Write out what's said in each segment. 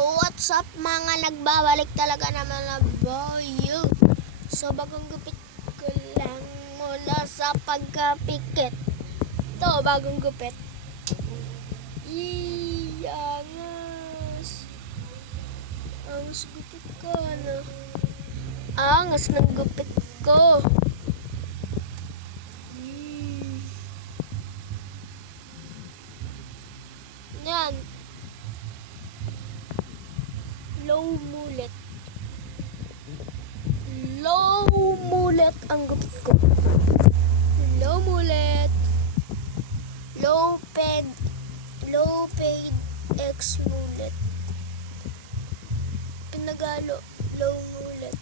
What's up mga nagbabalik talaga naman na boyo. So bagong gupit ko lang mula sa pagkapikit. Ito bagong gupit. Angas. Angas gupit ko ano. Angas ng gupit ko. Yan. Low mullet. Low mullet ang gupit ko. Low mullet. Low paid X mullet. Pinagalo low mullet.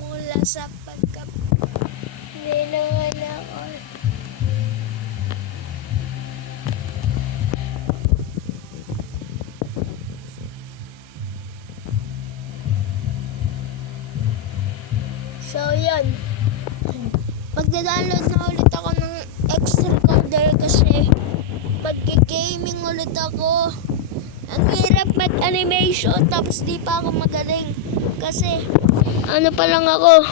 Mula sa pagka-nilangan ako. So, yan. Magda-download na ulit ako ng extra recorder kasi mag-gaming ulit ako. Ang hirap mag-animation tapos di pa ako magaling. Kasi, ano pa lang ako,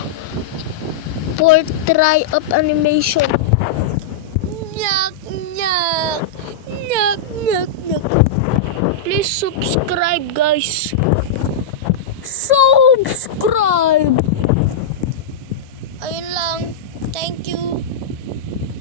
4th try of animation. Nyak, nyak, nyak, nyak, nyak. Please subscribe, guys. Subscribe!